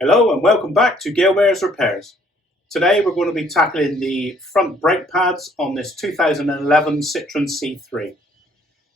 Hello and welcome back to Gilbere's Repairs. Today we're going to be tackling the front brake pads on this 2011 Citroen C3.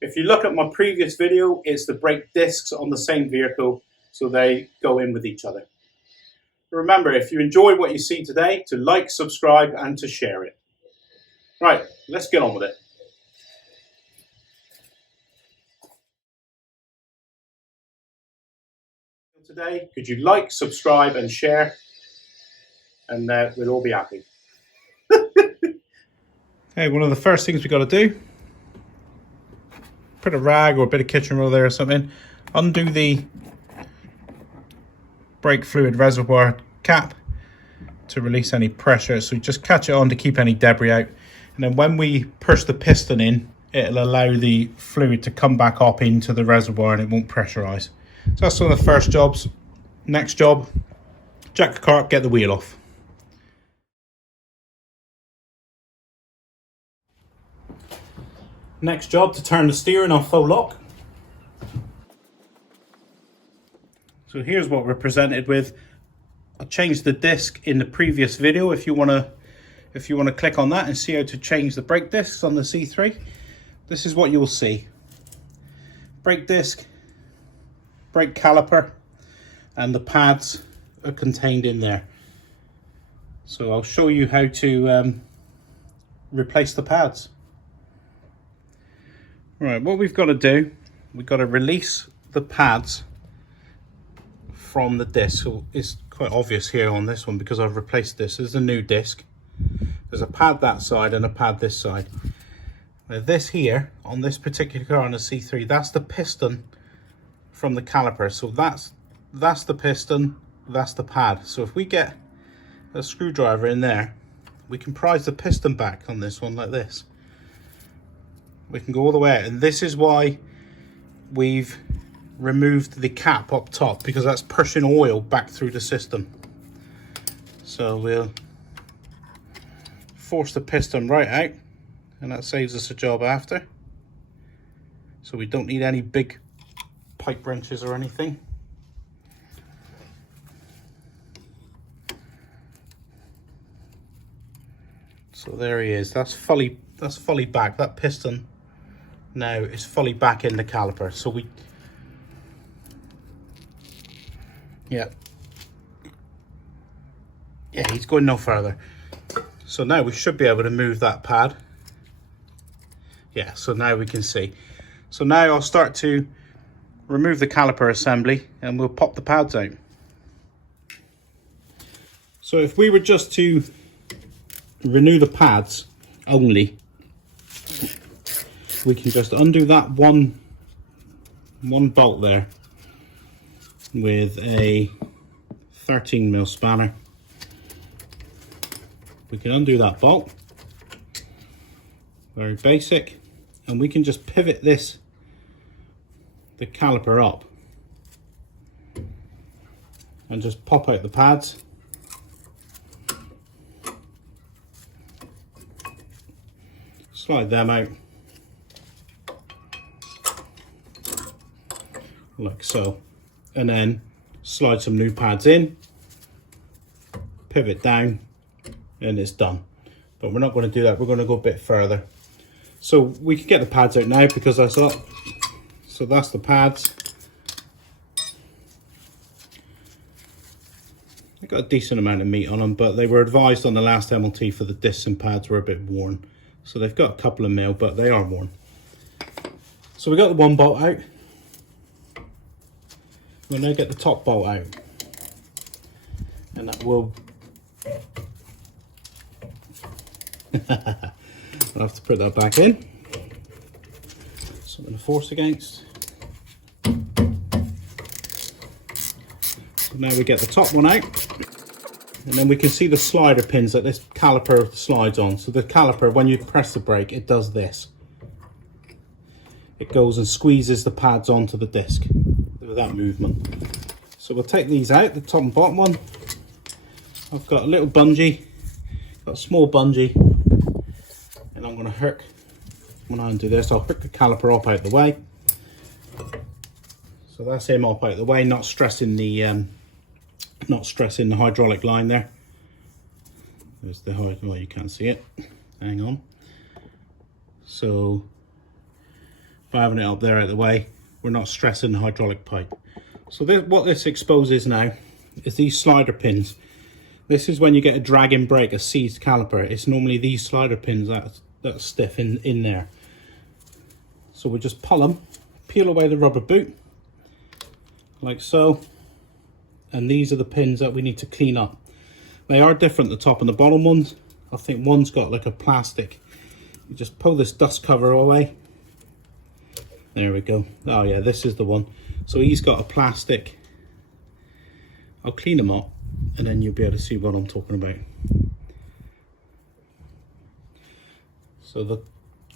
If you look at my previous video, it's the brake discs on the same vehicle, so they go in with each other. Remember, if you enjoy what you see today, to like, subscribe and to share it. Right, let's get on with it. Today, could you like, subscribe and share, and we'll all be happy. Okay, one of the first things we got to do, put a rag or a bit of kitchen roll there or something, undo the brake fluid reservoir cap to release any pressure, so just catch it on to keep any debris out, and then when we push the piston in, it'll allow the fluid to come back up into the reservoir and it won't pressurize. So that's one of the first jobs. Next job, jack the car up, get the wheel off. Next job, to turn the steering on full lock. So here's what we're presented with. I changed the disc in the previous video. If you want to click on that and see how to change the brake discs on the C3, this is what you will see. Brake disc, brake caliper, and the pads are contained in there. So I'll show you how to replace the pads. Right, what we've got to do, we've got to release the pads from the disc. So it's quite obvious here on this one because I've replaced this. This is a new disc. There's a pad that side and a pad this side. Now this here, on this particular car on the C3, that's the piston from the caliper. So that's the piston, that's the pad. So if we get a screwdriver in there, we can prise the piston back on this one like this. We can go all the way out, and this is why we've removed the cap up top, because that's pushing oil back through the system. So we'll force the piston right out, and that saves us a job after. So we don't need any big pipe wrenches or anything. So there he is. That's fully back. That piston now is fully back in the caliper. So yeah, he's going no further. So now we should be able to move that pad. Yeah, so now we can see. So now I'll start to remove the caliper assembly and we'll pop the pads out. So if we were just to renew the pads only, we can just undo that one bolt there with a 13mm spanner. We can undo that bolt, very basic, and we can just pivot the caliper up and just pop out the pads. Slide them out like so, and then slide some new pads in, pivot down, and it's done. But we're not going to do that, we're going to go a bit further. So we can get the pads out now because that's up. So that's the pads. They've got a decent amount of meat on them, but they were advised on the last MLT for the discs and pads were a bit worn. So they've got a couple of mil, but they are worn. So we got the one bolt out. We'll now get the top bolt out, and that will I'll have to put that back in. Something to force against. So now we get the top one out, and then we can see the slider pins that this caliper slides on. So the caliper, when you press the brake, it does this. It goes and squeezes the pads onto the disc with that movement. So we'll take these out, the top and bottom one. I've got a little bungee, got a small bungee, and I'm going to hook, when I undo this, I'll hook the caliper up out the way. So that's him up out the way, not stressing the not stressing the hydraulic line there. There's the well, you can't see it. Hang on. So by having it up there out of the way, we're not stressing the hydraulic pipe. So what this exposes now is these slider pins. This is when you get a drag-in brake, a seized caliper. It's normally these slider pins that's stiff in there. So we just pull them, peel away the rubber boot, like so. And these are the pins that we need to clean up. They are different, the top and the bottom ones. I think one's got like a plastic. You just pull this dust cover away. There we go. Oh yeah, this is the one. So he's got a plastic. I'll clean them up and then you'll be able to see what I'm talking about. So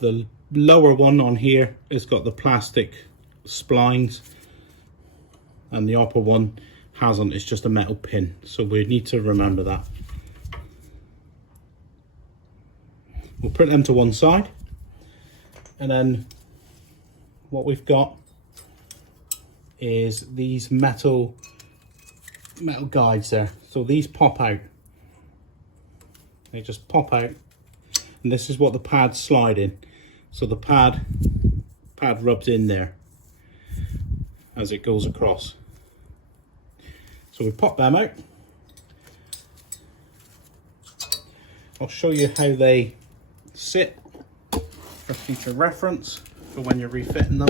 the lower one on here has got the plastic splines, and the upper one hasn't. It's just a metal pin, so we need to remember that. We'll put them to one side, and then what we've got is these metal guides there. So these pop out. They just pop out, and this is what the pads slide in. So the pad rubs in there as it goes across. So we pop them out. I'll show you how they sit for future reference for when you're refitting them.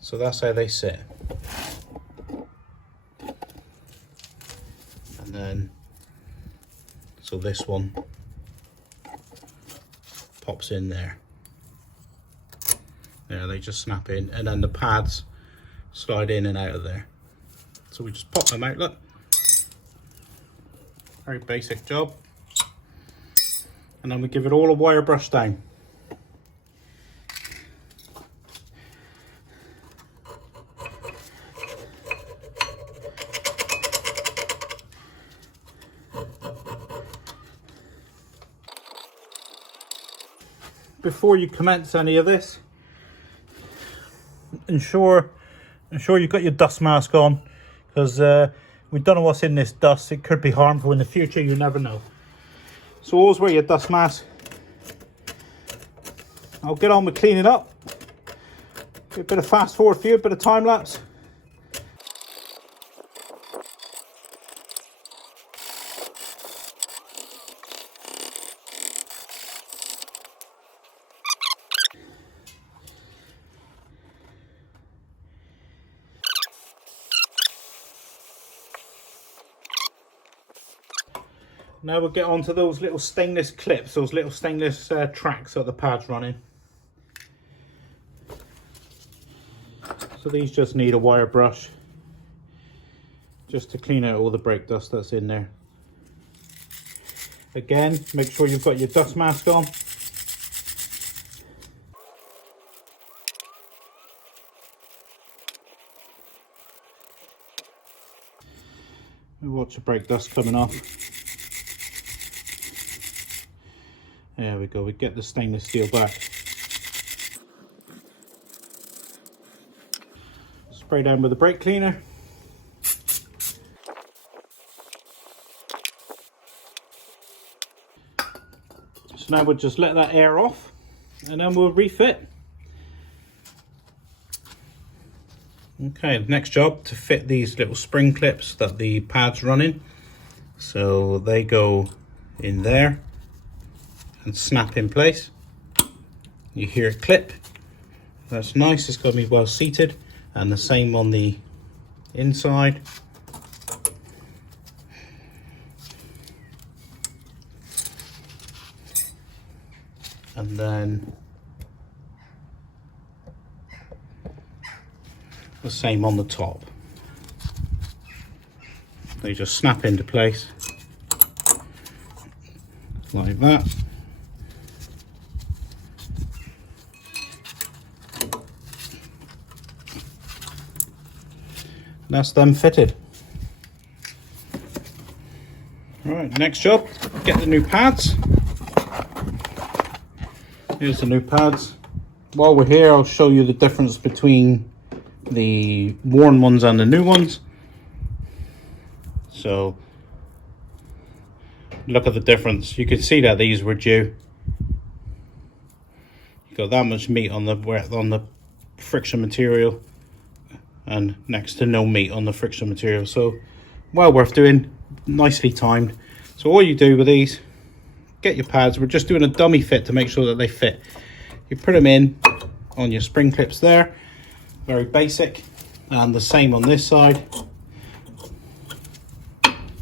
So that's how they sit. And then, so this one pops in there. There, they just snap in, and then the pads slide in and out of there. So we just pop them out, look. Very basic job. And then we give it all a wire brush down. Before you commence any of this, ensure you've got your dust mask on, because we don't know what's in this dust. It could be harmful in the future, you never know. So always wear your dust mask. I'll get on with cleaning up. Get a bit of fast forward for you, a bit of time lapse. Now we'll get onto those little stainless clips, those little stainless tracks that the pad's running. So these just need a wire brush, just to clean out all the brake dust that's in there. Again, make sure you've got your dust mask on. Watch the brake dust coming off. There we go, we get the stainless steel back. Spray down with the brake cleaner. So now we'll just let that air off and then we'll refit. Okay, the next job to fit these little spring clips that the pad's running. So they go in there and snap in place. You hear it clip. That's nice, it's got to be well seated, and the same on the inside. And then the same on the top. They just snap into place like that. That's them fitted. Right, next job, get the new pads. Here's the new pads. While we're here, I'll show you the difference between the worn ones and the new ones. So look at the difference. You can see that these were due. You got that much meat on the friction material, and next to no meat on the friction material. So well worth doing, nicely timed. So all you do with these, get your pads. We're just doing a dummy fit to make sure that they fit. You put them in on your spring clips there, very basic, and the same on this side.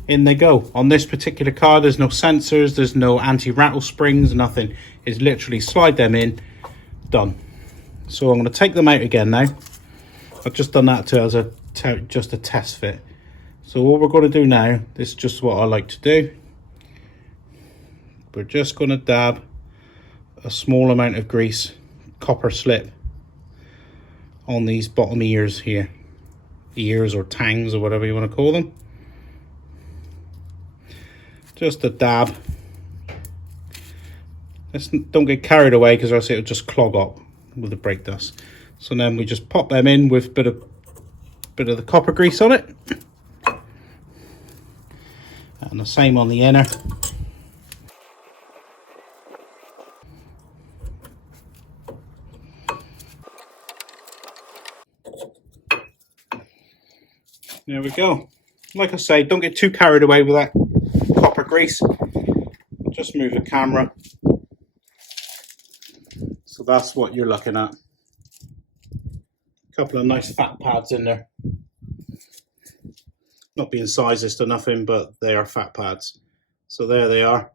In they go. On this particular car, there's no sensors, there's no anti-rattle springs, nothing. It's literally slide them in, done. So I'm going to take them out again now. I've just done that as just a test fit. So what we're going to do now, this is just what I like to do. We're just going to dab a small amount of grease, copper slip, on these bottom ears here. Ears or tangs or whatever you want to call them. Just a dab. Don't get carried away, because else it'll just clog up with the brake dust. So then we just pop them in with a bit of the copper grease on it, and the same on the inner. There we go. Like I say, don't get too carried away with that copper grease. Just move the camera. So that's what you're looking at. A couple of nice fat pads in there. Not being sizist or nothing, but they are fat pads. So there they are.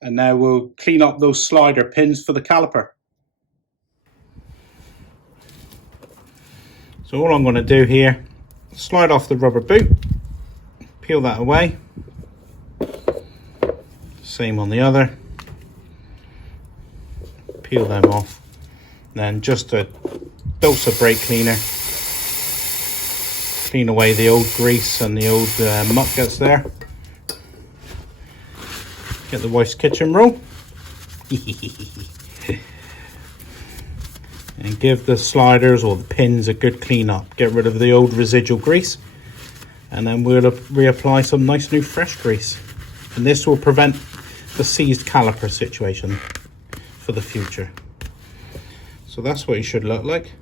And now we'll clean up those slider pins for the caliper. So all I'm going to do here, slide off the rubber boot, peel that away. Same on the other. Peel them off. Then just a dose of brake cleaner. Clean away the old grease and the old muck that's there. Get the wife's kitchen roll. And give the sliders or the pins a good clean up. Get rid of the old residual grease, and then we'll reapply some nice new fresh grease. And this will prevent the seized caliper situation for the future. So that's what it should look like.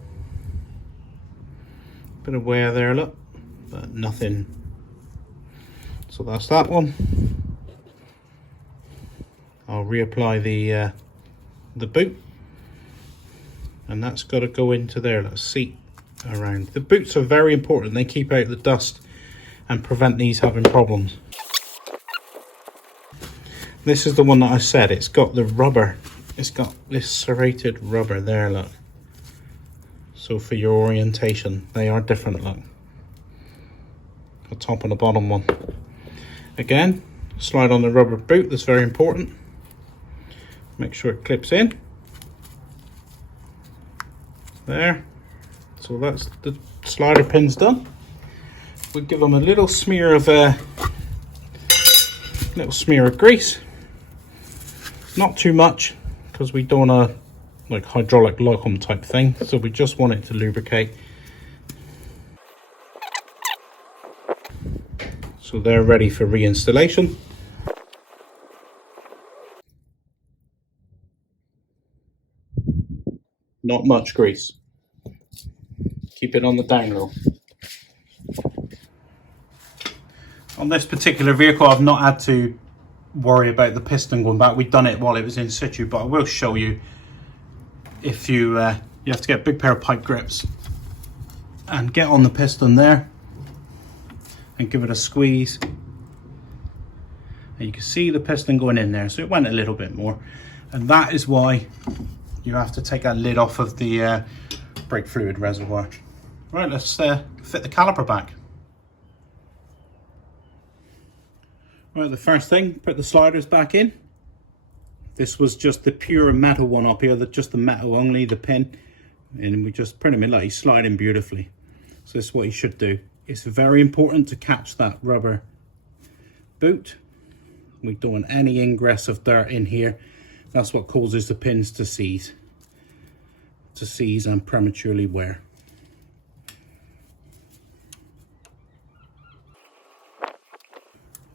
Bit of wear there, look, but nothing. So that's that one. I'll reapply the boot. And that's got to go into there, that seat around. The boots are very important. They keep out the dust and prevent these having problems. This is the one that I said, it's got the rubber. It's got this serrated rubber there, look. So for your orientation, they are different, look. The top and the bottom one. Again, slide on the rubber boot, that's very important. Make sure it clips in. There. So that's the slider pins done. We give them a little smear of grease. Not too much, because we don't want a like hydraulic locum type thing. So we just want it to lubricate. So they're ready for reinstallation. Not much grease. Keep it on the down low. On this particular vehicle, I've not had to worry about the piston going back. We've done it while it was in situ, but I will show you. If you have to get a big pair of pipe grips and get on the piston there and give it a squeeze. And you can see the piston going in there, so it went a little bit more. And that is why you have to take that lid off of the brake fluid reservoir. Right, let's fit the caliper back. Right, the first thing, put the sliders back in. This was just the pure metal one up here, just the metal only, the pin. And we just put them in, like he's sliding beautifully. So this is what you should do. It's very important to catch that rubber boot. We don't want any ingress of dirt in here. That's what causes the pins to seize and prematurely wear.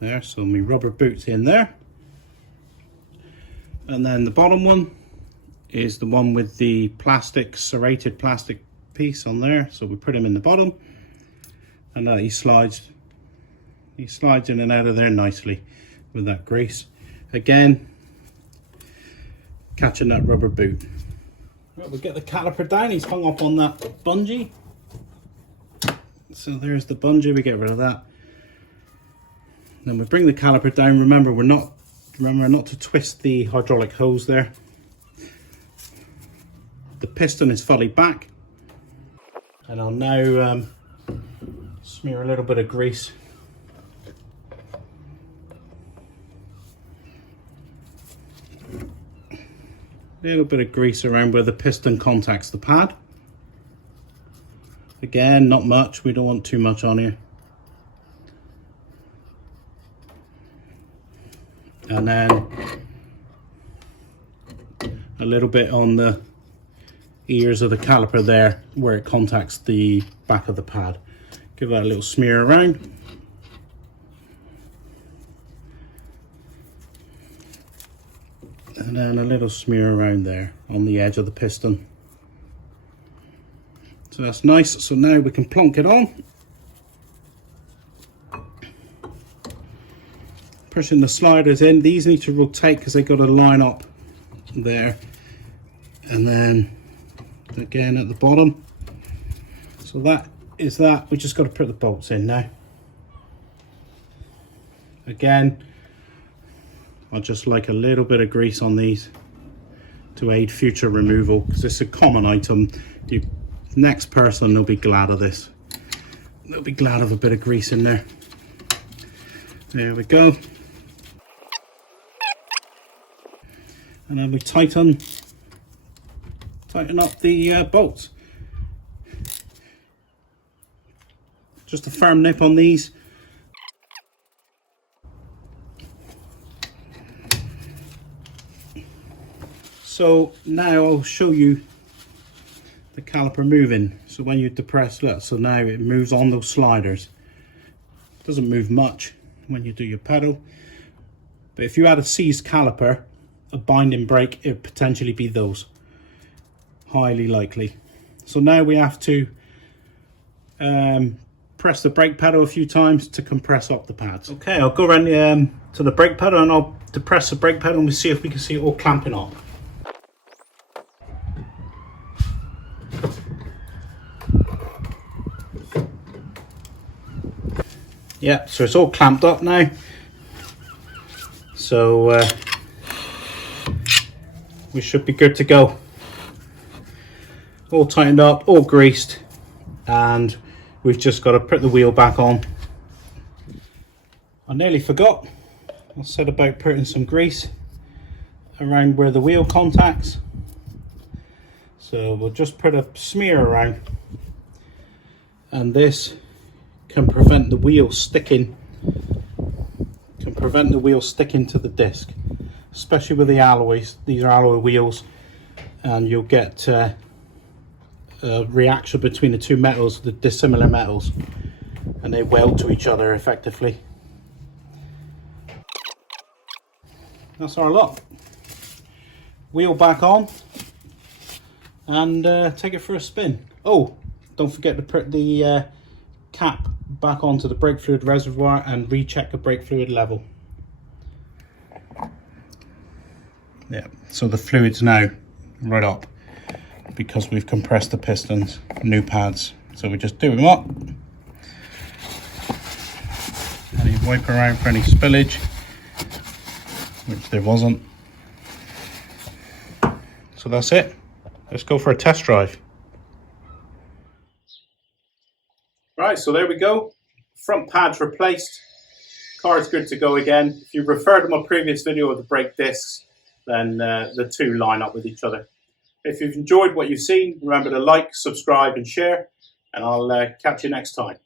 There, so my rubber boot's in there. And then the bottom one is the one with the plastic, serrated plastic piece on there. So we put him in the bottom, and he slides in and out of there nicely with that grease. Again, catching that rubber boot. Right, we'll get the caliper down. He's hung up on that bungee. So there's the bungee, we get rid of that. Then we bring the caliper down. Remember not to twist the hydraulic hose there. The piston is fully back. And I'll now smear a little bit of grease. A little bit of grease around where the piston contacts the pad. Again, not much, we don't want too much on here. And then a little bit on the ears of the caliper there where it contacts the back of the pad. Give that a little smear around. And then a little smear around there on the edge of the piston. So that's nice. So now we can plonk it on. Pushing the sliders in. These need to rotate because they've got to line up there. And then again at the bottom. So that is that. We just got to put the bolts in now. Again, I just like a little bit of grease on these to aid future removal, because it's a common item. The next person will be glad of this. They'll be glad of a bit of grease in there. There we go. And then we tighten up the bolts. Just a firm nip on these. So now I'll show you the caliper moving. So when you depress, look, so now it moves on those sliders. It doesn't move much when you do your pedal. But if you had a seized caliper, a binding brake, it would potentially be those. Highly likely. So now we have to press the brake pedal a few times to compress up the pads. Okay, I'll go around to the brake pedal and I'll depress the brake pedal and we'll see if we can see it all clamping up. Yeah, so it's all clamped up now. So we should be good to go. All tightened up, all greased, and we've just got to put the wheel back on. I nearly forgot. I said about putting some grease around where the wheel contacts. So we'll just put a smear around, and this can prevent the wheel sticking. To the disc, especially with the alloys. These are alloy wheels, and you'll get a reaction between the two metals, the dissimilar metals, and they weld to each other effectively. That's our lot. Wheel back on and take it for a spin. Oh, don't forget to put the cap back onto the brake fluid reservoir and recheck the brake fluid level. Yeah, so the fluid's now right up because we've compressed the pistons, new pads. So we just do them up and you wipe around for any spillage, which there wasn't. So that's it. Let's go for a test drive. Right, so there we go. Front pads replaced. Car's good to go again. If you refer to my previous video of the brake discs, then the two line up with each other. If you've enjoyed what you've seen, remember to like, subscribe and share, and I'll catch you next time.